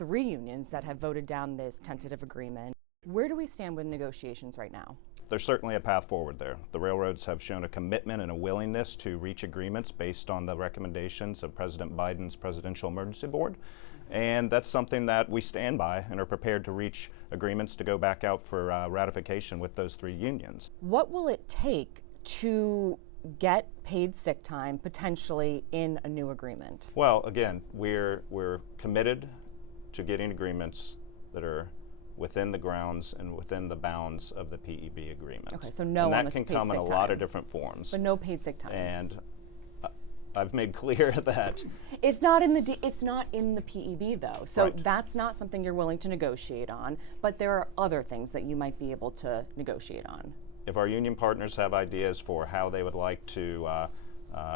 3 unions that have voted down this tentative agreement. Where do we stand with negotiations right now? There's certainly a path forward there. The railroads have shown a commitment and a willingness to reach agreements based on the recommendations of President Biden's Presidential Emergency Board. And that's something that we stand by and are prepared to reach agreements to go back out for ratification with those 3 unions. What will it take to get paid sick time potentially in a new agreement? Well, again, we're committed to getting agreements that are within the grounds and within the bounds of the PEB agreement. Okay, so no and on that the can come in a paid sick lot time. of different forms. But no paid sick time. And I've made clear that It's not in the PEB though, so Right. that's not something you're willing to negotiate on. But there are other things that you might be able to negotiate on. if our union partners have ideas for how they would like to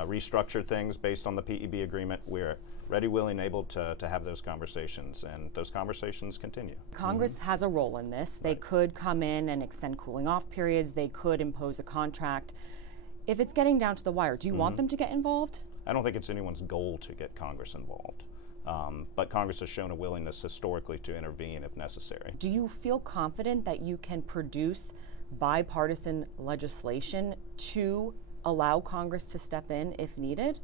restructure things based on the PEB agreement, we're ready, willing, able to have those conversations, and those conversations continue. Congress has a role in this. They could come in and extend cooling off periods. They could impose a contract. If it's getting down to the wire, do you want them to get involved? I don't think it's anyone's goal to get Congress involved, but Congress has shown a willingness historically to intervene if necessary. Do you feel confident that you can produce bipartisan legislation to allow Congress to step in if needed?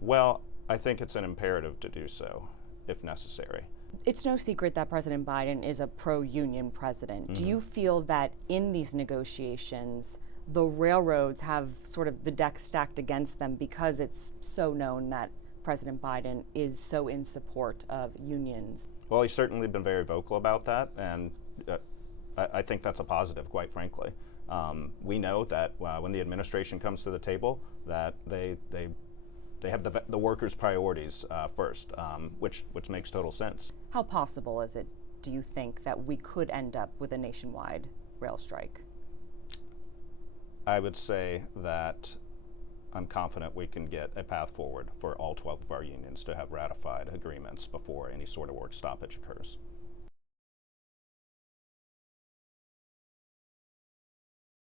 Well, I think it's an imperative to do so if necessary. It's no secret that President Biden is a pro-union president. Do you feel that in these negotiations, the railroads have sort of the deck stacked against them because it's so known that President Biden is so in support of unions? Well, he's certainly been very vocal about that, and I think that's a positive, quite frankly. We know that when the administration comes to the table, that they have the workers' priorities first, which makes total sense. How possible is it, do you think, that we could end up with a nationwide rail strike? I would say that I'm confident we can get a path forward for all 12 of our unions to have ratified agreements before any sort of work stoppage occurs.